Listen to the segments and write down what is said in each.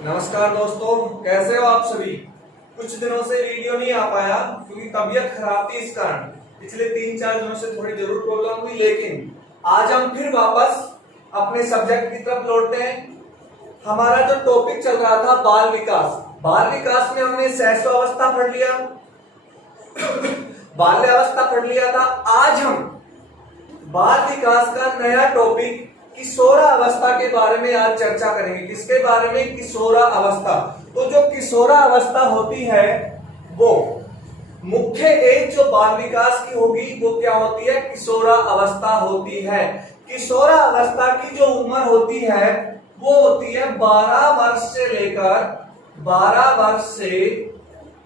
नमस्कार दोस्तों, कैसे हो आप सभी। कुछ दिनों से वीडियो नहीं आ पाया क्योंकि तबीयत खराब थी। इस कारण पिछले 3-4 दिनों से थोड़ी जरूर प्रॉब्लम हुई, लेकिन आज हम फिर वापस अपने सब्जेक्ट की तरफ लौटते हैं। हमारा जो टॉपिक चल रहा था बाल विकास, बाल विकास में हमने शैशवावस्था पढ़ लिया, बाल्यावस्था पढ़ लिया था। आज हम बाल विकास का नया टॉपिक किशोरावस्था के बारे में आज चर्चा करेंगे। किसके बारे में? किशोरावस्था। तो जो किशोरावस्था होती है वो मुख्य एज जो बाल विकास की होगी वो क्या होती है? किशोरावस्था होती है। किशोरावस्था की जो उम्र होती है वो होती है 12 वर्ष से लेकर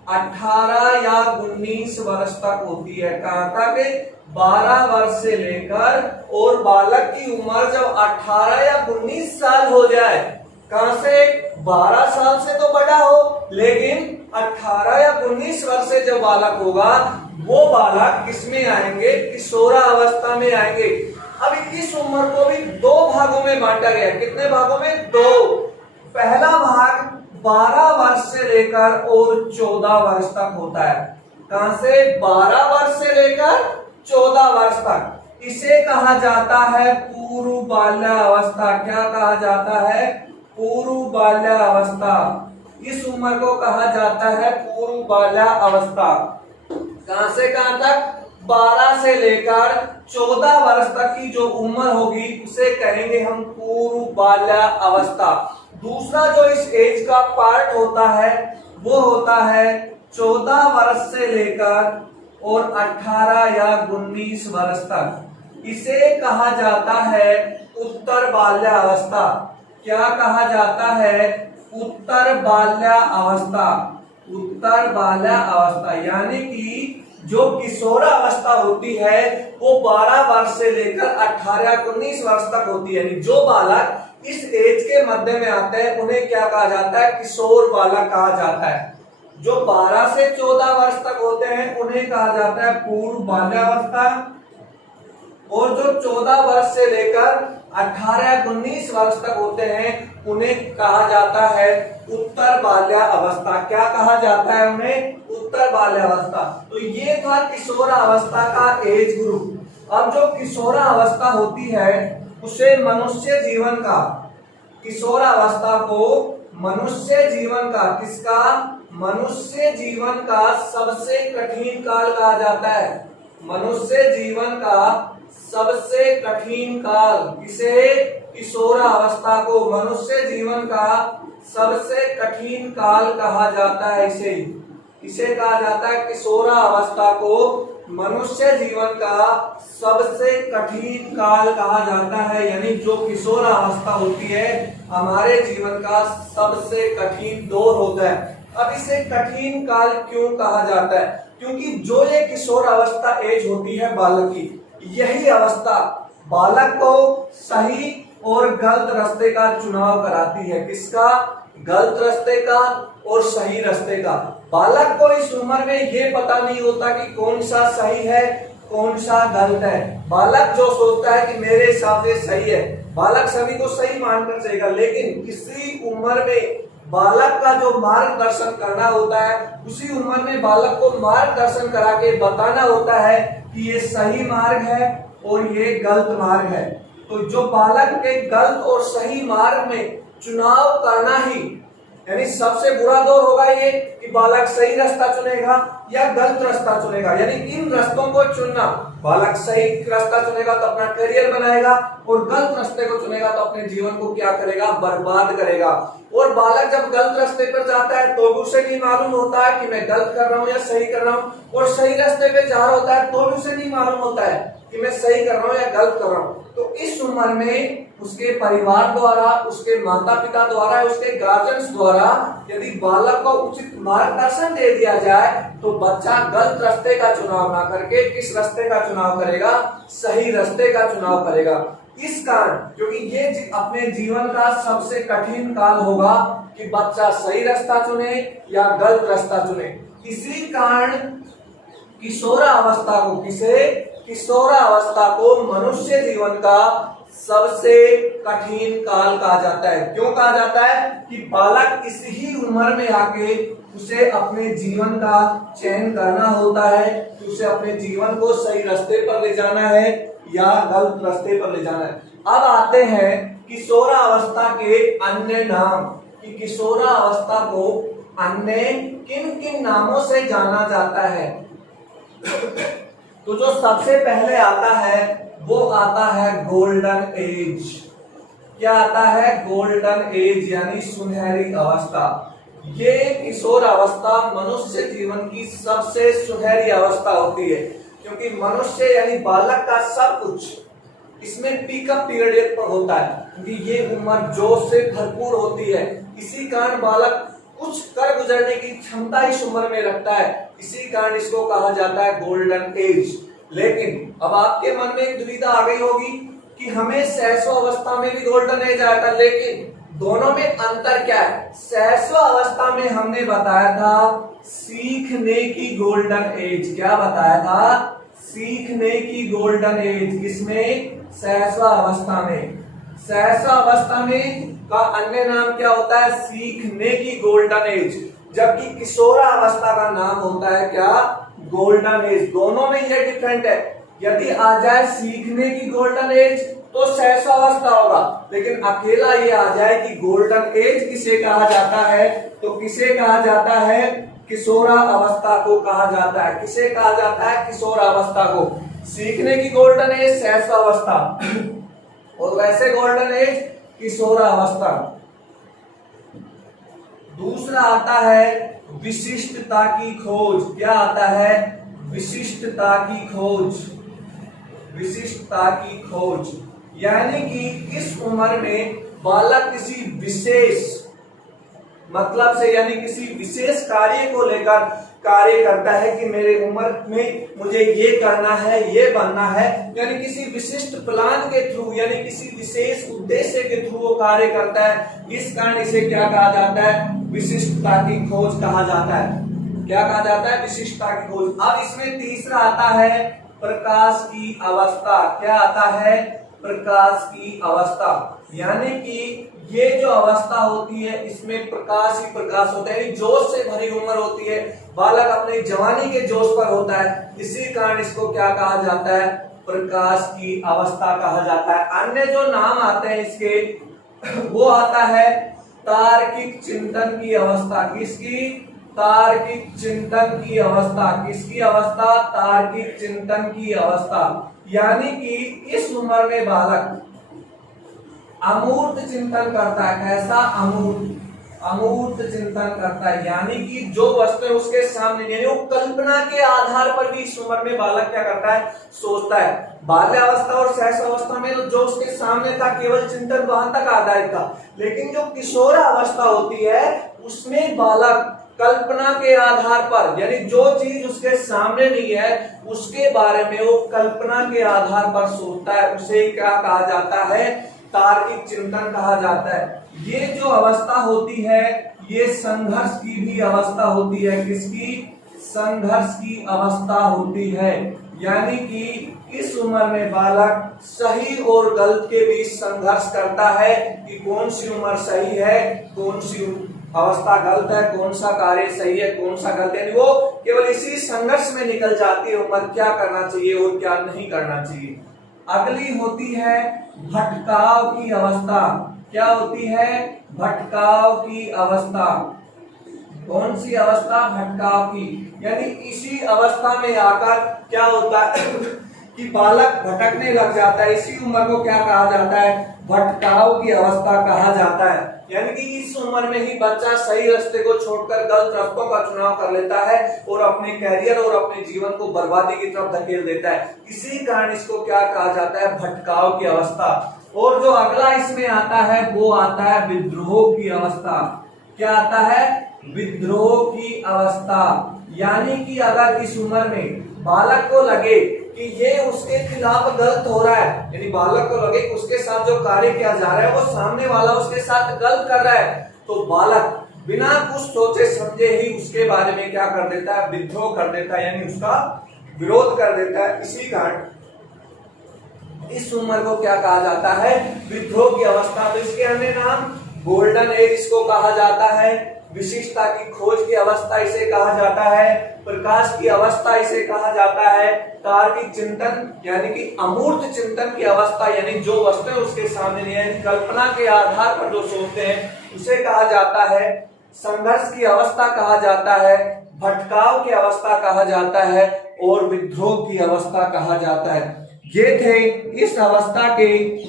18 या 19 वर्ष तक होती है। कहां तक? 12 वर्ष से लेकर, और बालक की उम्र जब 18 या 19 साल हो जाए, कहां से? 12 साल से तो बड़ा हो, लेकिन 18 या 19 वर्ष से जब बालक होगा वो बालक किसमें आएंगे? किशोरावस्था में आएंगे। अब इस उम्र को भी 2 भागों में बांटा गया। कितने भागों में? 2। पहला भाग 12 वर्ष से लेकर और 14 वर्ष तक होता है। कहां से? 12 वर्ष से लेकर 14 वर्ष तक। इसे कहा जाता है पूर्व बाल्यावस्था। क्या कहा जाता है? पूर्व बाल्यावस्था। इस उम्र को कहा जाता है पूर्व बाल्यावस्था। कहां से कहां तक? 12 से लेकर 14 वर्ष तक की जो उम्र होगी उसे कहेंगे हम पूर्व बाल्यावस्था। दूसरा जो इस एज का पार्ट होता है वो होता है 14 वर्ष से लेकर और 18 या 19 वर्ष तक। इसे कहा जाता है उत्तर बाल्यावस्था। क्या कहा जाता है? उत्तर बाल्यावस्था। उत्तर बाल्यावस्था यानी कि जो किशोरावस्था होती है वो 12 वर्ष से लेकर 18 या 19 वर्ष तक होती है। यानी जो बालक इस एज के मध्य में आते हैं उन्हें क्या कहा जाता है? किशोर बालक कहा जाता है। जो 12 से 14 वर्ष तक होते हैं उन्हें कहा जाता है पूर्व बाल्यावस्था, और जो 14 वर्ष से लेकर 18 या 19 वर्ष तक होते हैं उन्हें कहा जाता है उत्तर बाल्यावस्था। क्या कहा जाता है उन्हें? उत्तर बाल्यावस्था। तो ये था किशोरावस्था का एज ग्रुप। अब जो किशोरावस्था होती है उसे मनुष्य जीवन का, किशोरावस्था को मनुष्य जीवन का, किसका? मनुष्य जीवन का सबसे कठिन काल कहा जाता है। मनुष्य जीवन का सबसे कठिन काल किसे? किशोरावस्था को मनुष्य जीवन का सबसे कठिन काल कहा जाता है। इसे कहा जाता है किशोरावस्था को मनुष्य जीवन का सबसे कठिन काल कहा जाता है। यानी जो किशोरावस्था होती है हमारे जीवन का सबसे कठिन दौर होता है। अब इसे कठिन काल क्यों कहा जाता है? क्योंकि जो ये किशोरावस्था एज होती है बालक की, यही अवस्था बालक को सही और गलत रास्ते का चुनाव कराती है। किसका? गलत रास्ते का और सही रास्ते का। बालक को इस उम्र में ये पता नहीं होता कि कौन सा सही है कौन सा गलत है। बालक जो सोचता है कि मेरे हिसाब से सही है, बालक सभी को सही मानकर चलेगा, लेकिन इसी उम्र में बालक का जो मार्गदर्शन करना होता है, उसी उम्र में बालक को मार्गदर्शन करा के बताना होता है कि ये सही मार्ग है और ये गलत मार्ग है। तो जो बालक के गलत और सही मार्ग में चुनाव करना ही, यानी सबसे बुरा दौर होगा ये कि बालक सही रास्ता चुनेगा या गलत रास्ता चुनेगा। यानी इन रास्तों को चुनना, बालक सही रास्ता चुनेगा तो अपना करियर बनाएगा, और गलत रास्ते को चुनेगा तो अपने जीवन को क्या करेगा? बर्बाद करेगा। और बालक जब गलत रास्ते पर जाता है तो भी उसे नहीं मालूम होता है कि मैं गलत कर रहा हूँ या सही कर रहा हूँ, और सही रास्ते पे जा रहा होता है तो भी उसे नहीं मालूम होता है कि मैं सही कर रहा हूँ या गलत कर रहा हूँ। तो इस उम्र में उसके परिवार द्वारा, उसके माता पिता द्वारा, उसके गार्जियंस द्वारा यदि बालक को उचित मार्गदर्शन दे दिया जाए तो बच्चा गलत रास्ते का चुनाव ना करके किस रास्ते का चुनाव करेगा? सही रास्ते का चुनाव करेगा। इस कारण, क्योंकि ये अपने जीवन का सबसे कठिन काल होगा कि बच्चा सही रास्ता चुने या गलत रास्ता चुने। इसी कारण किशोरावस्था को, किसे? किशोरावस्था को मनुष्य जीवन का सबसे कठिन काल कहा जाता है। क्यों कहा जाता है? कि बालक इस ही उम्र में आके उसे अपने जीवन का चयन करना होता है कि उसे अपने जीवन को सही रास्ते पर ले जाना है या गलत रास्ते पर ले जाना है। अब आते हैं किशोरावस्था के अन्य नाम कि किशोरावस्था को अन्य किन किन नामों से जाना जाता है। तो जो सबसे पहले आता है वो आता है गोल्डन एज। क्या आता है? गोल्डन एज यानी सुनहरी अवस्था। ये किशोर अवस्था मनुष्य जीवन की सबसे सुनहरी अवस्था होती है क्योंकि मनुष्य यानी बालक का सब कुछ इसमें पिकअप पीरियड पर होता है क्योंकि ये उम्र जोश से भरपूर होती है। इसी कारण बालक कुछ कर गुजरने की क्षमता इस उम्र में रखता है, इसी कारण इसको कहा जाता है गोल्डन एज। लेकिन अब आपके मन में एक दुविधा आ गई होगी कि हमें सहस्व अवस्था में भी गोल्डन एज आया था, लेकिन दोनों में अंतर क्या है? सहस्व अवस्था में हमने बताया था सीखने की गोल्डन एज। क्या बताया था? सीखने की गोल्डन एज। किसमें? सहस्व अवस्था में। सहस्व अवस्था में का अन्य नाम क्या होता है? सीखने की गोल्डन एज। जबकि किशोरावस्था का नाम होता है क्या? Golden age. दोनों में ये डिफरेंट है। यदि आ जाए सीखने की गोल्डन एज तो सहस्वावस्था होगा, लेकिन अकेला ये आ जाए कि गोल्डन एज किसे कहा जाता है तो किसे कहा जाता है? किशोरावस्था को कहा जाता है। किसे कहा जाता है? किशोरावस्था को। सीखने की गोल्डन एज सहस्वावस्था और वैसे गोल्डन एज किशोरावस्था। दूसरा आता है विशिष्टता की खोज। क्या आता है? विशिष्टता की खोज। विशिष्टता की खोज यानी कि इस उम्र में बालक किसी विशेष मतलब से यानी किसी विशेष कार्य को लेकर कार्य करता है कि मेरे उम्र में मुझे ये करना है, ये बनना है, यानी किसी विशिष्ट प्लान के थ्रू यानी किसी विशेष उद्देश्य के थ्रू वो कार्य करता है। इस कारण इसे क्या कहा जाता है? विशिष्टता की खोज कहा जाता है। क्या कहा जाता है? विशिष्टता की खोज। अब इसमें तीसरा आता है प्रकाश की अवस्था। क्या आता है? प्रकाश की अवस्था यानी कि ये जो अवस्था होती है इसमें प्रकाश ही प्रकाश होता है, जोश से भरी उम्र होती है। बालक अपनी जवानी के जोश पर होता है, इसी कारण इसको क्या कहा जाता है? प्रकाश की अवस्था कहा जाता है। अन्य जो नाम आते हैं इसके वो आता है तार्किक चिंतन की अवस्था। किसकी? तार्किक चिंतन की अवस्था। किसकी अवस्था? तार्किक चिंतन की अवस्था यानी कि इस उम्र में बालक अमूर्त चिंतन करता है। कैसा? अमूर्त चिंतन करता है यानी कि जो वस्तु उसके सामने यानी वो कल्पना के आधार पर भी इस उम्र में बालक क्या करता है? सोचता है। बाल्यावस्था और सहस्वावस्था में जो उसके सामने था केवल चिंतन वहां तक आधारित था, लेकिन जो किशोरावस्था होती है उसमें बालक कल्पना के आधार पर यानी जो चीज उसके सामने नहीं है उसके बारे में वो कल्पना के आधार पर सोचता है। उसे क्या कहा जाता है? तार्किक चिंतन कहा जाता है। ये जो अवस्था होती है ये संघर्ष की भी अवस्था होती है। किसकी? संघर्ष की अवस्था होती है यानी कि इस उम्र में बालक सही और गलत के बीच संघर्ष करता है कि कौन सी उम्र सही है, कौन सी अवस्था गलत है, कौन सा कार्य सही है, कौन सा गलत है। वो केवल इसी संघर्ष में निकल जाती है उम्र, क्या करना चाहिए और क्या नहीं करना चाहिए। अगली होती है भटकाव की अवस्था। क्या होती है? भटकाव की अवस्था। कौन सी अवस्था? भटकाव की यानी इसी अवस्था में आकर क्या होता है कि बालक भटकने लग जाता है। इसी उम्र को क्या कहा जाता है? भटकाव की अवस्था कहा जाता है यानी कि इस उम्र में ही बच्चा सही रास्ते को छोड़कर गलत रास्तों का चुनाव कर लेता है और अपने कैरियर और अपने जीवन को बर्बादी की तरफ धकेल देता है। इसी कारण इसको क्या कहा जाता है? भटकाव की अवस्था। और जो अगला इसमें आता है वो आता है विद्रोह की अवस्था। क्या आता है? विद्रोह की अवस्था यानी कि अगर इस उम्र में बालक को लगे कि ये उसके खिलाफ गलत हो रहा है, यानी बालक को लगे कि उसके साथ जो कार्य किया जा रहा है वो सामने वाला उसके साथ गलत कर रहा है, तो बालक बिना कुछ सोचे समझे ही उसके बारे में क्या कर देता है? विद्रोह कर देता है यानी उसका विरोध कर देता है। इसी कारण इस उम्र को क्या कहा जाता है? विद्रोह की अवस्था। तो इसके अन्य नाम गोल्डन एज इसको कहा जाता है, विशिष्टता की खोज की अवस्था इसे कहा जाता है, प्रकाश की अवस्था इसे कहा जाता है, तार्किक चिंतन यानी कि अमूर्त चिंतन की अवस्था, यानी जो वस्तुएं उसके सामने नहीं है, कल्पना के आधार पर जो सोचते हैं उसे कहा जाता है, संघर्ष की अवस्था कहा जाता है, भटकाव की अवस्था कहा जाता है और विद्रोह की अवस्था कहा जाता है। ये थे इस अवस्था के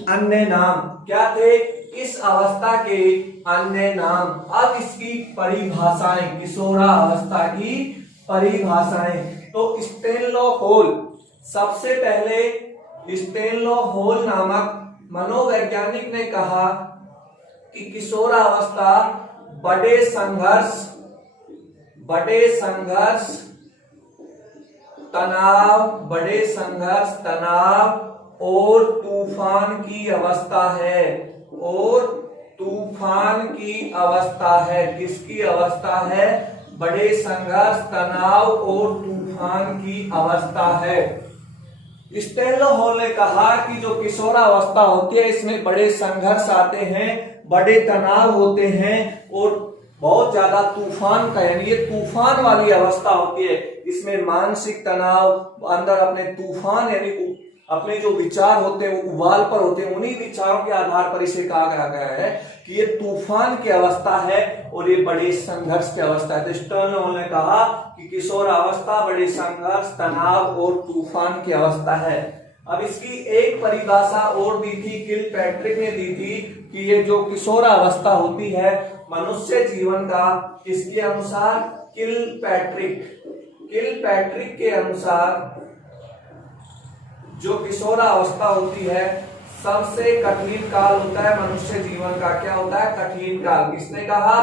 अन्य नाम। क्या थे? इस अवस्था के अन्य नाम। अब इसकी परिभाषाएं, किशोरावस्था की परिभाषाएं। तो स्टेनलो होल, सबसे पहले स्टेनलो होल नामक मनोवैज्ञानिक ने कहा कि किशोरावस्था बड़े संघर्ष, तनाव और तूफान की अवस्था है, और तूफान की अवस्था है। किसकी अवस्था है? बड़े संघर्ष, तनाव और तूफान की अवस्था है। स्टेनलो होल ने कहा कि जो किशोरावस्था होती है इसमें बड़े संघर्ष आते हैं, बड़े तनाव होते हैं और बहुत ज्यादा तूफान का, यानी ये तूफान वाली अवस्था होती है। इसमें मानसिक तनाव, अंदर अपने तूफान यानी अपने जो विचार होते हैं वो उबाल पर होते हैं, उन्हीं विचारों के आधार पर इसे कहा गया है कि ये तूफान की अवस्था है और ये बड़े संघर्ष की अवस्था है। तो स्टेनलो ने कहा कि किशोरावस्था बड़े संघर्ष, तनाव और तूफान की अवस्था है। अब इसकी एक परिभाषा और दी थी, किलपैट्रिक ने दी थी कि ये जो किशोरावस्था होती है मनुष्य जीवन का, किसके अनुसार? किलपैट्रिक के अनुसार जो किशोरावस्था होती है सबसे कठिन काल होता है मनुष्य जीवन का। क्या होता है? कठिन काल। किसने कहा?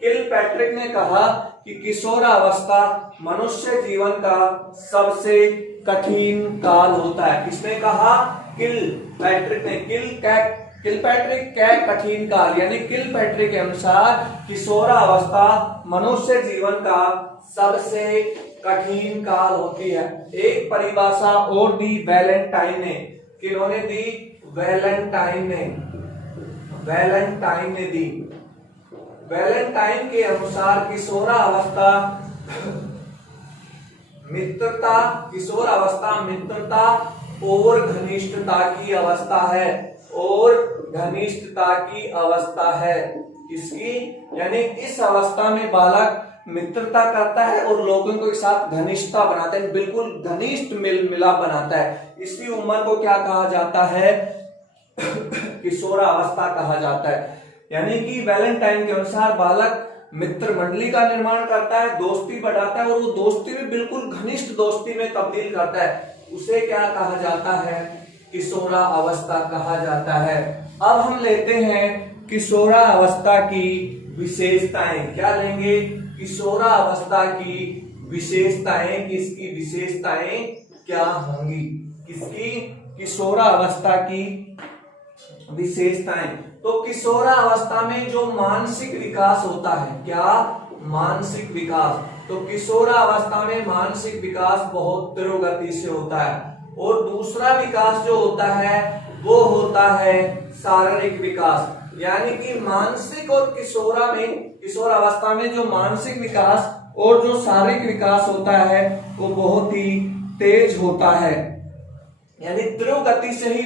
किलपैट्रिक ने कहा कि किशोरावस्था मनुष्य जीवन का सबसे कठिन काल होता है। किसने कहा? किलपैट्रिक ने। किलपैट्रिक क्या? कठिन काल, यानी किलपैट्रिक के अनुसार किशोरावस्था मनुष्य जीवन का सबसे कठिन काल होती है। एक परिभाषा और दी वैलेंटाइन ने। किन्होंने दी? वैलेंटाइन ने दी। वैलेंटाइन के अनुसार किशोरावस्था मित्रता और घनिष्ठता की अवस्था है, और घनिष्ठता की अवस्था है। किसकी? यानी इस अवस्था में बालक मित्रता करता है और लोगों के साथ घनिष्ठता बनाता है, बिल्कुल घनिष्ठ मिलाप बनाता है। इसी उम्र को क्या कहा जाता है? किशोरावस्था कहा जाता है। यानी कि वैलेंटाइन के अनुसार बालक मित्र मंडली का निर्माण करता है, दोस्ती बढ़ाता है और वो दोस्ती में बिल्कुल घनिष्ठ दोस्ती में तब्दील करता है। उसे क्या कहा जाता है? किशोरावस्था कहा जाता है। अब हम लेते हैं किशोरावस्था की विशेषताएं। क्या लेंगे? किशोरावस्था की विशेषताएं। किसकी विशेषताएं क्या होंगी? किसकी? किशोरावस्था की विशेषताएं। तो किशोरावस्था में जो मानसिक विकास होता है, क्या? मानसिक विकास। तो किशोरावस्था में मानसिक विकास बहुत तीव्र गति से होता है, और दूसरा विकास जो होता है वो होता है शारीरिक विकास। यानी कि मानसिक और किशोरावस्था में जो मानसिक विकास और जो शारीरिक विकास होता है वो बहुत ही तेज होता है। यानी तीव्र गति से ही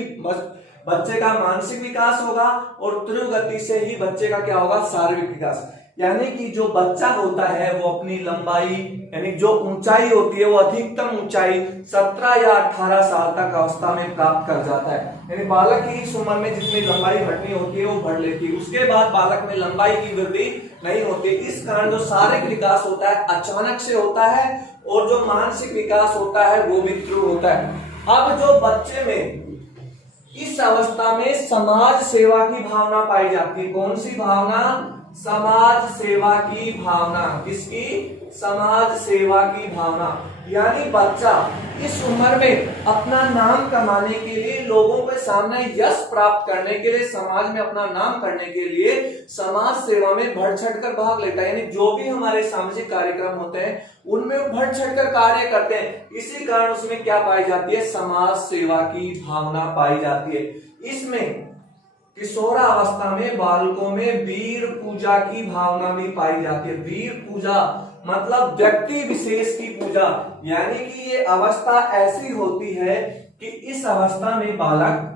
बच्चे का मानसिक विकास होगा और तीव्र गति से ही बच्चे का क्या होगा? शारीरिक विकास। यानी कि जो बच्चा होता है वो अपनी लंबाई, यानी जो ऊंचाई होती है वो अधिकतम ऊंचाई 17 या 18 साल तक अवस्था में प्राप्त कर जाता है। यानी बालक की इस उम्र में जितनी लंबाई बढ़नी होती है वो बढ़ लेती है, उसके बाद बालक में लंबाई की वृद्धि नहीं होती। इस कारण जो शारीरिक विकास होता है अचानक से होता है, और जो मानसिक विकास होता है वो भी तीव्र होता है। अब जो बच्चे में इस अवस्था में समाज सेवा की भावना पाई जाती है। कौन सी भावना? समाज सेवा की भावना। किसकी? समाज सेवा की भावना। यानी बच्चा इस उम्र में अपना नाम कमाने के लिए, लोगों के सामने यश प्राप्त करने के लिए, समाज में अपना नाम करने के लिए समाज सेवा में बढ़ चढ़कर भाग लेता है। यानी जो भी हमारे सामाजिक कार्यक्रम होते हैं उनमें वो बढ़ चढ़कर कार्य करते हैं। इसी कारण उसमें क्या पाई जाती है? समाज सेवा की भावना पाई जाती है। इसमें किशोरावस्था में बालकों में वीर पूजा की भावना भी पाई जाती है। वीर पूजा मतलब व्यक्ति विशेष की पूजा। यानी कि ये अवस्था ऐसी होती है कि इस अवस्था में बालक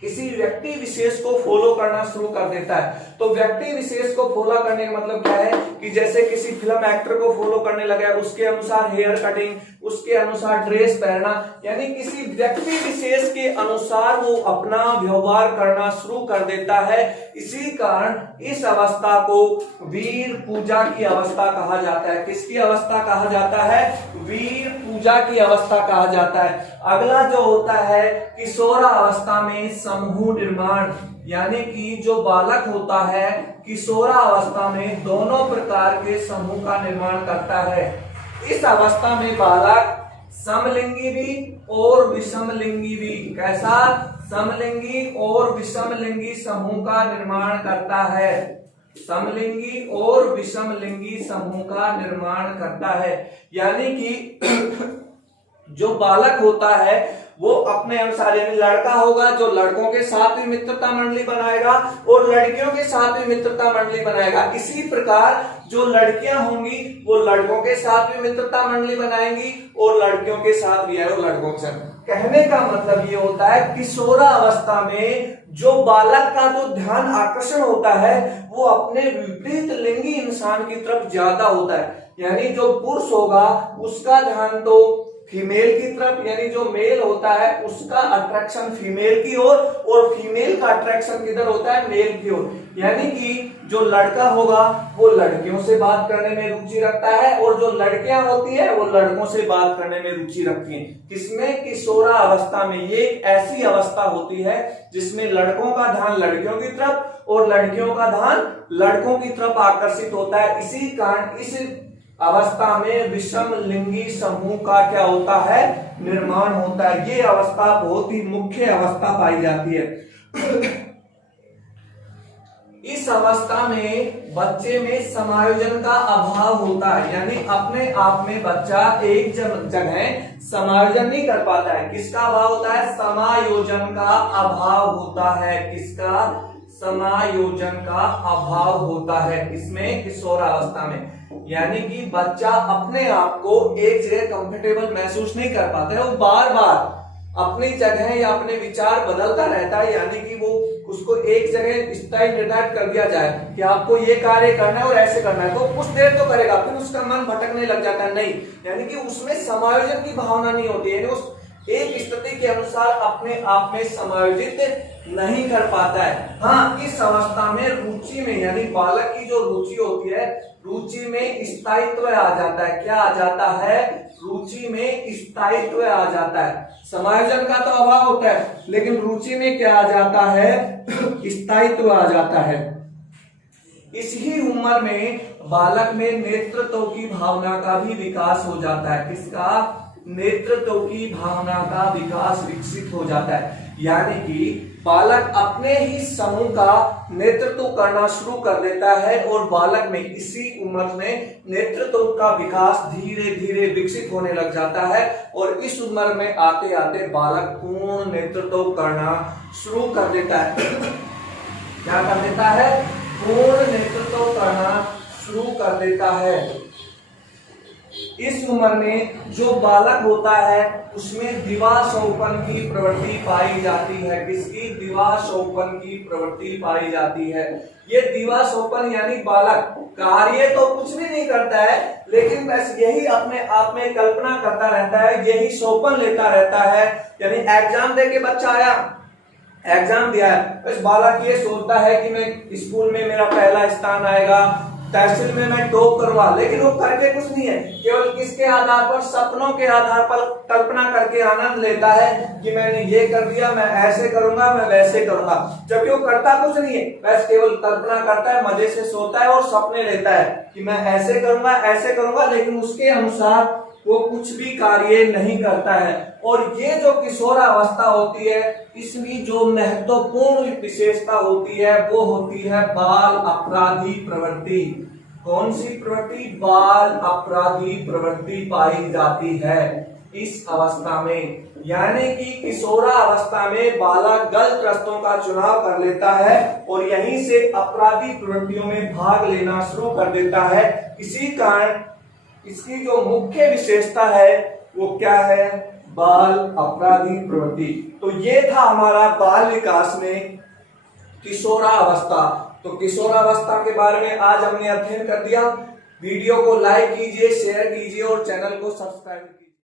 किसी व्यक्ति विशेष को फॉलो करना शुरू कर देता है। तो व्यक्ति विशेष को फॉलो करने का मतलब क्या है कि जैसे किसी फिल्म एक्टर को फॉलो करने लगा, उसके अनुसार हेयर कटिंग, उसके अनुसार ड्रेस पहनना, यानी किसी व्यक्ति विशेष के अनुसार वो अपना व्यवहार करना शुरू कर देता है। इसी कारण इस अवस्था को वीर पूजा की अवस्था कहा जाता है। किसकी अवस्था कहा जाता है? वीर पूजा की अवस्था कहा जाता है। अगला जो होता है किशोरावस्था में समूह निर्माण। यानी कि जो बालक होता है किशोरावस्था में दोनों प्रकार के समूह का निर्माण करता है। इस अवस्था में बालक समलिंगी भी और विषमलिंगी भी, कैसा? समलिंगी और विषमलिंगी समूह का निर्माण करता है। समलिंगी और विषमलिंगी समूह का निर्माण करता है। यानी कि जो बालक होता है वो अपने अनुसार, यानी लड़का होगा जो लड़कों के साथ भी मित्रता मंडली बनाएगा और लड़कियों के साथ भी मित्रता मंडली बनाएगा। इसी प्रकार जो लड़कियां होंगी वो लड़कों के साथ भी मित्रता मंडली बनाएंगी और लड़कियों के साथ भी है, और लड़कों के साथ। कहने का मतलब ये होता है किशोरावस्था में जो बालक का जो ध्यान आकर्षण होता है वो अपने विपरीत लिंगी इंसान की तरफ ज्यादा होता है। यानी जो पुरुष होगा उसका ध्यान तो फीमेल की तरफ, यानी जो मेल होता है उसका अट्रैक्शन फीमेल की ओर, और फीमेल का अट्रैक्शन किधर होता है? मेल की ओर। यानी कि जो लड़का होगा वो लड़कियों से बात करने में रुचि रखता है और जो लड़कियां होती है वो लड़कों से बात करने में रुचि रखती हैं। किसमें? किशोरावस्था में। ये एक ऐसी अवस्था होती है जिसमें लड़कों का ध्यान लड़कियों की तरफ और लड़कियों का ध्यान लड़कों की तरफ आकर्षित होता है। इसी कारण इस अवस्था में विषम लिंगी समूह का क्या होता है? निर्माण होता है। ये अवस्था बहुत ही मुख्य अवस्था पाई जाती है। इस अवस्था में बच्चे में समायोजन का अभाव होता है। यानी अपने आप में बच्चा एक जगह समायोजन नहीं कर पाता है। किसका अभाव होता है? समायोजन का अभाव होता है। किसका? समायोजन का अभाव होता है इसमें किशोरावस्था में। यानी कि बच्चा अपने आप को एक जगह कंफर्टेबल महसूस नहीं कर पाता है, वो बार बार अपनी जगह या अपने विचार बदलता रहता है। यानी कि वो उसको एक जगह स्थायी निर्धारित कर दिया जाए कि आपको ये कार्य करना है और ऐसे करना है, तो कुछ देर तो करेगा, फिर उसका मन भटकने लग जाता है। नहीं, यानी कि उसमें समायोजन की भावना नहीं होती है, उस एक स्थिति के अनुसार अपने आप में समायोजित नहीं कर पाता है। हाँ, इस अवस्था में रुचि में, यानी बालक की जो रुचि होती है, रुचि में स्थायित्व आ जाता है। क्या आ जाता है? रुचि में स्थायित्व आ जाता है। समायोजन का तो अभाव होता है, लेकिन रुचि में क्या आ जाता है? स्थायित्व आ जाता है। इसी उम्र में बालक में नेतृत्व की भावना का भी विकास हो जाता है। किसका? नेतृत्व की भावना का विकास विकसित हो जाता है। यानी कि बालक अपने ही समूह का नेतृत्व करना शुरू कर देता है और बालक में इसी उम्र में नेतृत्व का विकास धीरे धीरे विकसित होने लग जाता है और इस उम्र में आते आते बालक पूर्ण नेतृत्व करना शुरू कर देता है। क्या कर देता है? पूर्ण नेतृत्व करना शुरू कर देता है। इस उम्र में जो बालक होता है उसमें दिवास्वप्न की प्रवृत्ति पाई जाती है। किसकी? दिवास्वप्न की प्रवृत्ति पाई जाती है। ये दिवास्वप्न यानी बालक कार्य तो कुछ भी नहीं करता है, लेकिन बस यही अपने आप में कल्पना करता रहता है, यही स्वप्न लेता रहता है। यानी एग्जाम दे के बच्चा आया, एग्जाम दिया है, बस बालक ये सोचता है कि मैं स्कूल में मेरा पहला स्थान आएगा, तहसील में मैं टॉप करवा, लेकिन वो करके कुछ नहीं है, केवल किसके आधार पर, सपनों के आधार पर कल्पना करके आनंद लेता है कि मैंने ये कर दिया, मैं ऐसे करूंगा, मैं वैसे करूंगा, जबकि वो करता कुछ नहीं है, बस केवल कल्पना करता है, मजे से सोता है और सपने लेता है कि मैं ऐसे करूंगा, लेकिन उसके अनुसार वो कुछ भी कार्य नहीं करता है। और ये जो किशोरावस्था होती है, इसमें जो महत्वपूर्ण विशेषता होती है वो होती है बाल अपराधी प्रवृत्ति। कौन सी प्रवृत्ति? बाल अपराधी प्रवृत्ति पाई जाती है इस अवस्था में। यानी कि किशोरावस्था में बालक गलत रास्तों का चुनाव कर लेता है और यहीं से अपराधी प्रवृत्तियों में भाग लेना शुरू कर देता है। इसी कारण इसकी जो मुख्य विशेषता है वो क्या है? बाल अपराधी प्रवृत्ति। तो ये था हमारा बाल विकास में किशोरावस्था। तो किशोरावस्था के बारे में आज हमने अध्ययन कर दिया। वीडियो को लाइक कीजिए, शेयर कीजिए और चैनल को सब्सक्राइब कीजिए।